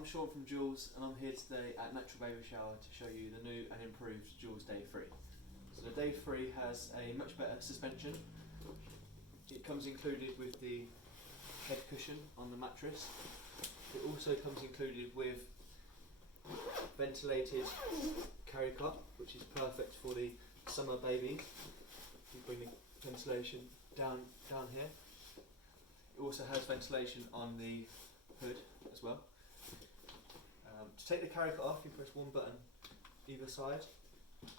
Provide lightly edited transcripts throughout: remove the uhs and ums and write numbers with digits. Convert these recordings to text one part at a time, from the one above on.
I'm Sean from Joolz, and I'm here today at Natural Baby Shower to show you the new and improved Joolz Day3. So the Day3 has a much better suspension. It comes included with the head cushion on the mattress. It also comes included with ventilated carry cot, which is perfect for the summer babies. You bring the ventilation down here. It also has ventilation on the hood as well. To take the carry cot off, you press one button either side,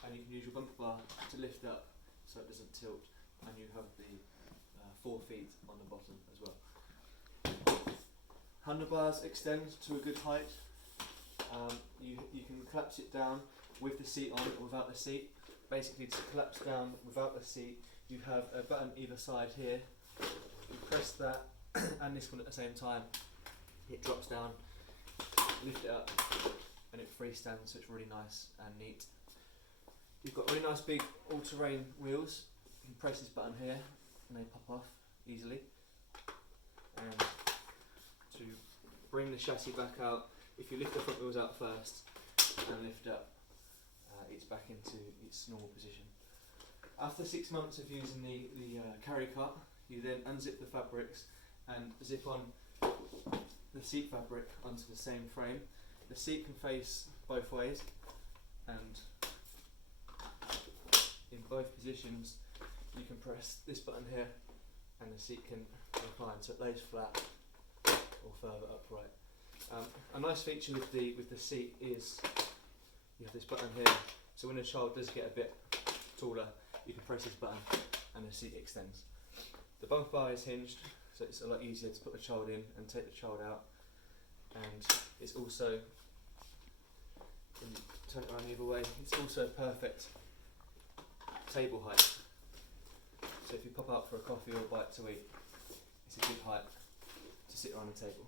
and you can use your bumper bar to lift up so it doesn't tilt, and you have the 4 feet on the bottom as well. Handlebars extend to a good height. You can collapse it down with the seat on or without the seat. Basically, to collapse down without the seat, you have a button either side here. You press that and this one at the same time. It drops down, lift it up, and it freestands, so it's really nice and neat. You've got really nice big all-terrain wheels. You can press this button here and they pop off easily. And to bring the chassis back out, if you lift the front wheels out first and lift up, it's back into its normal position. After 6 months of using the carry cot, you then unzip the fabrics and zip on the seat fabric onto the same frame. The seat can face both ways, and in both positions you can press this button here and the seat can recline so it lays flat or further upright. A nice feature with the seat is you have this button here, so when a child does get a bit taller, you can press this button and the seat extends. The bumper bar is hinged, so it's a lot easier to put the child in and take the child out, and it's also, turn it around the other way, it's also perfect table height. So if you pop out for a coffee or a bite to eat, it's a good height to sit around the table.